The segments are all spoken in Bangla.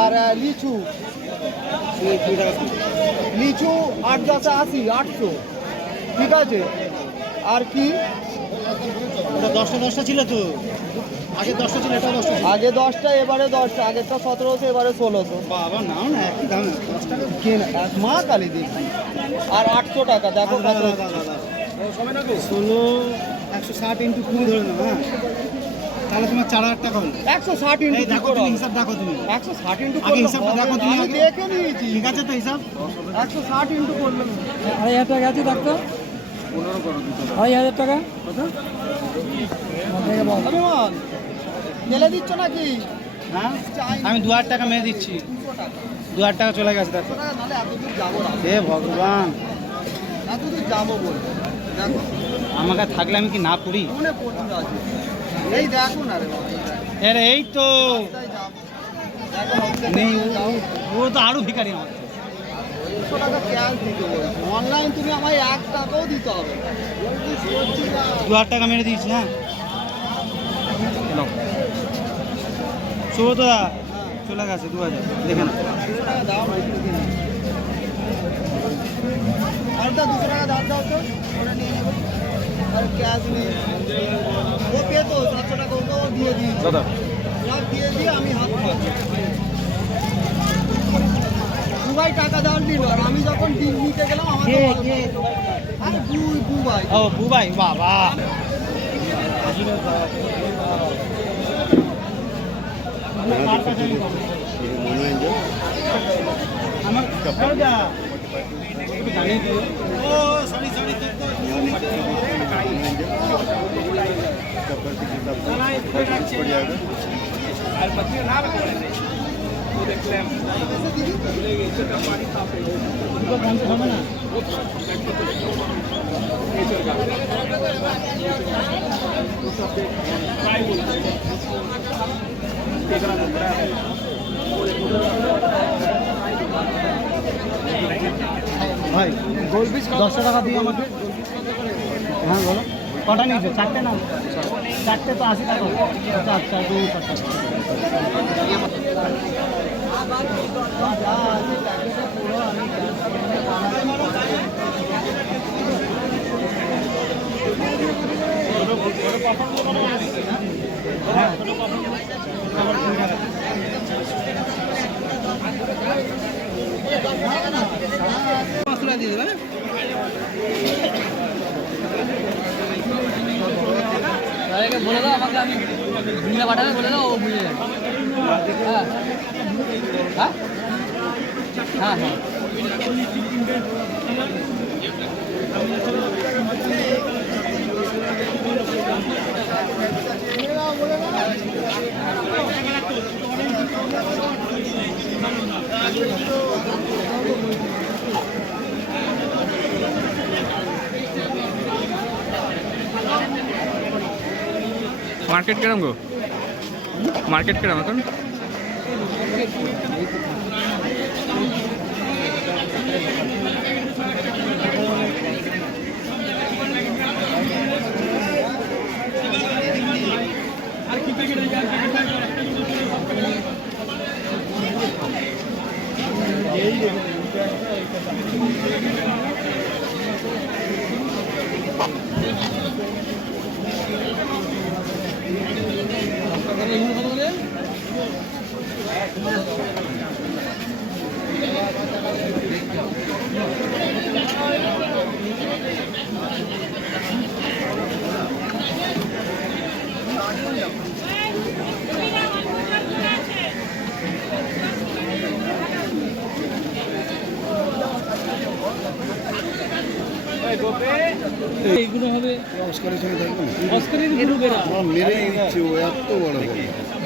আর লিচু, লিচু 8 10 80 800, ঠিক আছে। আর কি ওটা 10টা 10টা ছিল তো, আগে 10টা ছিল, এটা 10টা ছিল। আগে 10টা এবারে 10টা, আগেরটা 1700 এবারে 1600। বাবা নাও না, একই দাম, 10 টাকা। মা কালী দেখি। আর 800 টাকা দেখো কত। 16 160 ইন্টু 20 ধরে নাও। হ্যাঁ, তাহলে তোমার 4000 টাকা হলো। 160 ইন্টু এই দেখো, তুমি হিসাব দেখো, তুমি 160 ইন্টু আগে হিসাবটা দেখো, তুমি আমি আগে। দেখে নিয়েছি। ঠিক আছে তো হিসাব? 160 ইন্টু করলাম 2,500 টাকা আছে ডাক্তার, 2,500 টাকা অভিমান মেলে দিচ্ছ নাকি? হ্যাঁ, আমি 2000 টাকা মেরে দিচ্ছি। 2000 টাকা চলে গেছে, দেখো। নাহলে এত দূর যাবো না, হে ভগবান, এত দূর যাবো বলে দেখো আমাকে থাকলে আমি কি না করি? মনে প্রচুর আছে। এই দেখো না রে বাবা, আরে এই তো রাস্তায় যাবো। দেখো হচ্ছে নেই, ও তো আরো ভিখারি আমার। 100 টাকা ক্যাশ দিতে বলছি, অনলাইন তুমি আমায় 1 টাকাও দিতে হবে না। 2000 টাকা মেরে দিয়েছি। হ্যাঁ, সুব্রতদা চলে গেছে 2000, দেখে না। 200 টাকা দাও না, একটু দিন। আর তা 200 টাকা দাও দাও তো, ওটা নিয়ে নেবো। আর ক্যাশ নেই, ও পেতো 700 টাকা ওকেও দিয়ে দিয়েছি। দাদা সব দিয়ে দিয়ে আমি হাত পাচ্ছি। দুবাই টাকা দেওয়ার দিল, আর আমি যখন ডিল নিতে গেলাম আমাকে আরে দুবাই ও বুবাই, বাবা আমার ও সরি সরি ভাই, গোল পিস 10 টাকা দিয়ে আমাকে। হ্যাঁ বলো, কটা নিয়েছো? 4টে না? 4টে তো 80 টাকা। আচ্ছা আচ্ছা, 2 টাকা। হ্যাঁ, মশলা দিয়ে দেবে। বলে দাও আমাকে, আমি বুঝলে পাঠাবে, বলে দাও, ও বুঝে যাবে। হ্যাঁ হ্যাঁ হ্যাঁ হ্যাঁ। মার্কেট কিরম গো? মার্কেট কিরম এখন? এইগুলো হবে অস্কারের সঙ্গে থাকবে না? অস্কারের গ্রুপেরা। মেরে দিচ্ছে ও, এত বড় বড়।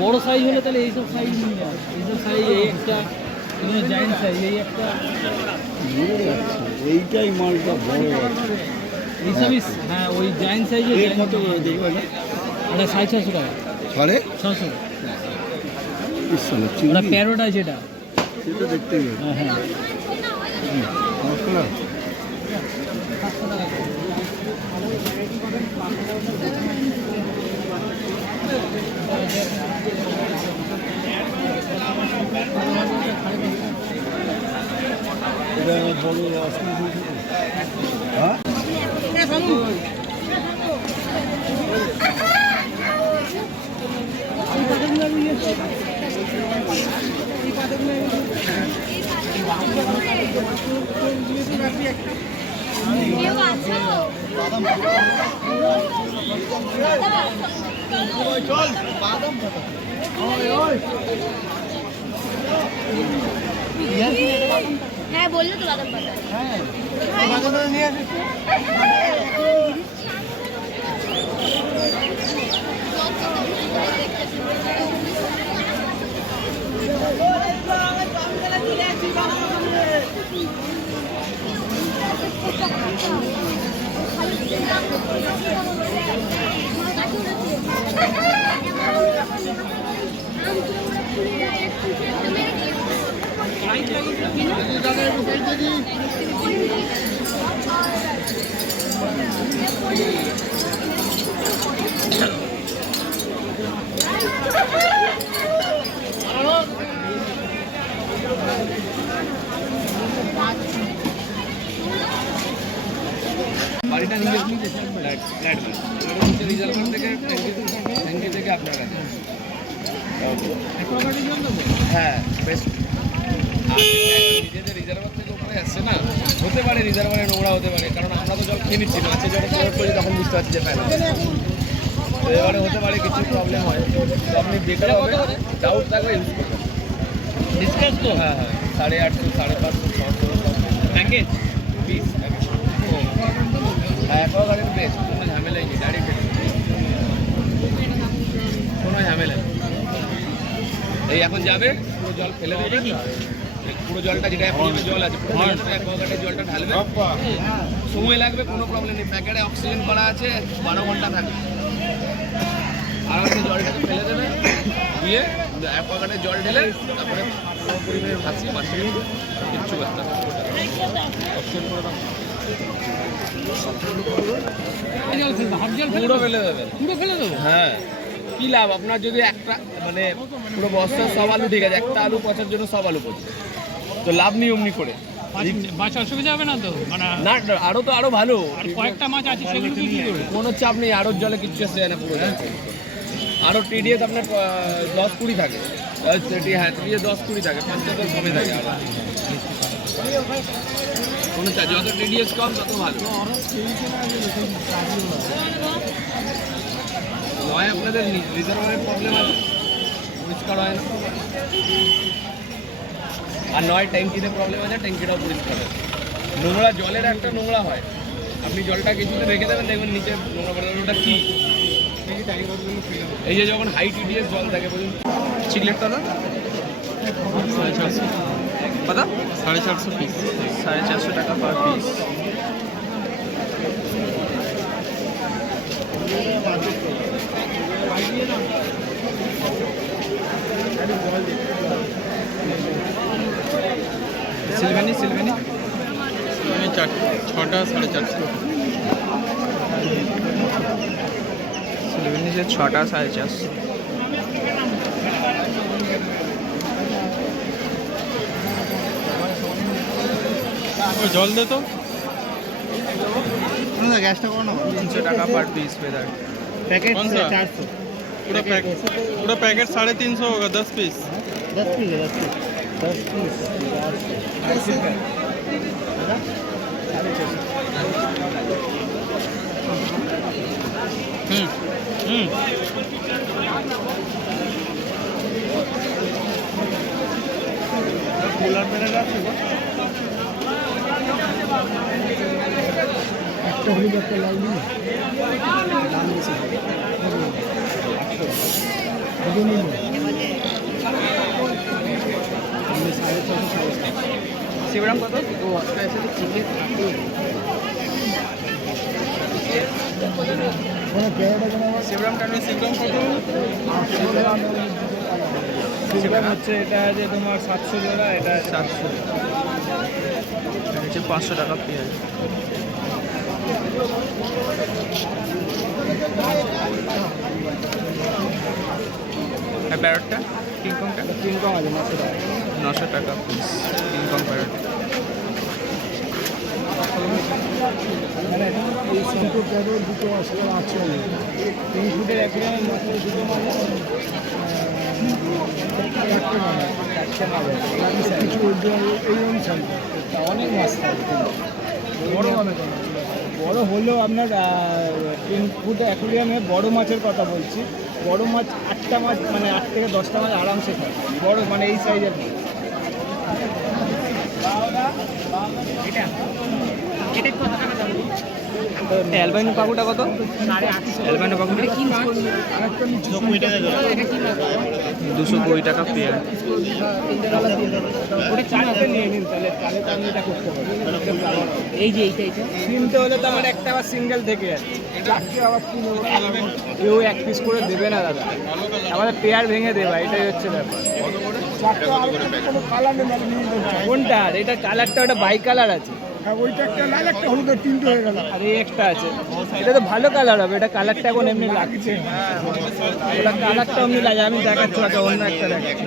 বড় সাইজ হলে তাহলে এইসব সাইজ নিয়ে যাবে, এইসব সাইজ, এই একটা জায়েন্ট সাইজ, এই একটা মেরে যাচ্ছে, এইটাই মালটা বড় আছে। এইসবই। হ্যাঁ, ওই জায়েন্ট সাইজের এর কত করে দেখবে না? ওটা 650 টাকা, 600। 650 ওটা প্যারোটা যেটা, সেটা দেখতেই হবে। হ্যাঁ হ্যাঁ। নমস্কার। এটা বড় অসুবিধা হ্যাঁ কেউ আছো? চল বাদাম হ্যাঁ বললো তো বাদাম পাতা। বাদাম নিয়ে আসিস বাড়িটা নিজে ফ্ল্যাট রিজার্ভার থেকে ট্যাঙ্কি থেকে আপনার কাছে হ্যাঁ বেস্ট আর নিজেদের রিজার্ভার থেকে উপরে আসছে না হতে পারে রিজার্ভারে নোংরা হতে পারে কারণ আমরা তো জল খেয়ে নিচ্ছি মাছের জল প্রয়োগ করি তখন বুঝতে পারছি যে ফ্যান এবারে হতে পারে কিছু প্রবলেম হয় তো আপনি বেকার হবে ডাউট থাকলে ইউজ করবেন ডিসকাস তো হ্যাঁ হ্যাঁ 850 550 600 প্যাকেজ পিস অ্যাকোয়াগার্ডের বেস্ট কোনো ঝামেলাই নেই গাড়ি ফেলে কোনো ঝামেলা নেই এই এখন যাবে পুরো জল ফেলে দেবে পুরো জলটা যেটা অ্যাকোয়াগার্ডে জল আছে পুরো অ্যাকোয়াগার্ডে জলটা ঢালবে সময় লাগবে কোনো প্রবলেম নেই প্যাকেটে অক্সিজেন করা আছে 12 ঘন্টা থাকবে আরামসে জলটাকে ফেলে দেবে দিয়ে অ্যাকোয়াগার্ডে জল ঢেলে তারপরে পরিমাণে ভাসিয়ে মাসিয়ে কিচ্ছু করতে হবে অক্সিজেন করে দাও পুরো ফেলে দেবে পুরো ফেলে দেবো হ্যাঁ কি লাভ আপনার যদি একটা মানে পুরো বস্তার সব আলু ঠিক আছে একটা আলু পচার জন্য সব আলু পচে তো লাভ নেই অমনি করে মাছ অসুবিধা হবে না তো মানে না আরো ভালো আর কয়েকটা মাছ আছে সেগুলো কি করবে? কোনো চাপ নেই আরো জলে কিচ্ছু আসছে যায় না পুরো আরো টিডিএস আপনার 10-20 থাকে হ্যাঁ টিডিএস 10-20 থাকে 75 কমে থাকে আরো কোনো চাপ যত টিডিএস কম তত ভালো নয় আপনাদের রিজার্ভারের প্রবলেম আছে পরিষ্কার হয় না আর নয় ট্যাঙ্কিতে প্রবলেম আছে ট্যাঙ্কিটাও পরিষ্কার হয় নোংরা জলের একটা নোংরা হয় আপনি জলটা কিছুতে রেখে দেবেন দেখবেন নিচে নোংরা পড়ে যাবে ওটা কি এই যে যখন হাই টিডিএস জল থাকে বলুন চিকলেট কত 450 কত 450 পিস 450 টাকা পার পিস সিলভেনি সিলভেনি 6টা 450 সিলভেনি যে 6টা 450 জল দে তো গ্যাসটা করো না 300 টাকা পার पीस वेदर पैकेट कौन सा? 400 पूरा पैकेट 350 होगा 10 पीस 10 पीस है 10 पीस कूलर मेरे का একটা হলুদ একটা লাল নিয়ে দাম বেশি দুটো নিয়ে আমি 650 शिवराम कत ও একটা এসে চিকেন কোনো জায়গাটা কোনো शिवराम टाइम शिवराम कत শিবরাম হচ্ছে এটা যে তোমার 700 জোড়া এটা 700 নিচে 500 টাকা পেঁয়াজ আর প্যারটটা কিং কংটা কিং কং আছে 900 টাকা 900 টাকা পিস কিং কং প্যারট মানে এই সেন্টো প্যাডের দুটো আছে 3 ফুটের অ্যাকুরিয়ামের মাত্র দুটো মানে চারটে মাল কিছু এই অনুসারে অনেক মাছ থাকে বড় হবে বড় হলেও আপনার 3 ফুট অ্যাকুরিয়ামে বড় মাছের কথা বলছি, বড় মাছ 8টা মাছ মানে 8 থেকে 10টা মাছ আরামসে থাকে বড় মানে এই সাইজের মাছ। অ্যালবাইনো পাকুটা কত? অ্যালবাইনো পাকুটা 220 টাকা পেয়ার। ওটা চারটে নিয়ে নিন তাহলে তাহলে তো আমি এটা করতে পারবো। এই যে এইটা কিনতে হলে তো আমার একটা আবার সিঙ্গেল থেকে যাচ্ছে, চারটে আবার কেউ 1 পিস করে দেবে না দাদা, আমাদের পেয়ার ভেঙে দেবা, এটাই হচ্ছে ব্যাপার। চারটে আর কোনো কালার নেই কোনটা? আর এটা কালারটা ওটা বাই কালার আছে, ওইটা একটা লাল একটা হলুদ, তিনটে হয়ে গেল, আর এই একটা আছে, এটা তো ভালো কালার হবে, এটা কালারটা এখন এমনি লাগছে, ওটা কালারটা এমনি লাগে। আমি দেখাচ্ছি অন্য একটা দেখাচ্ছি।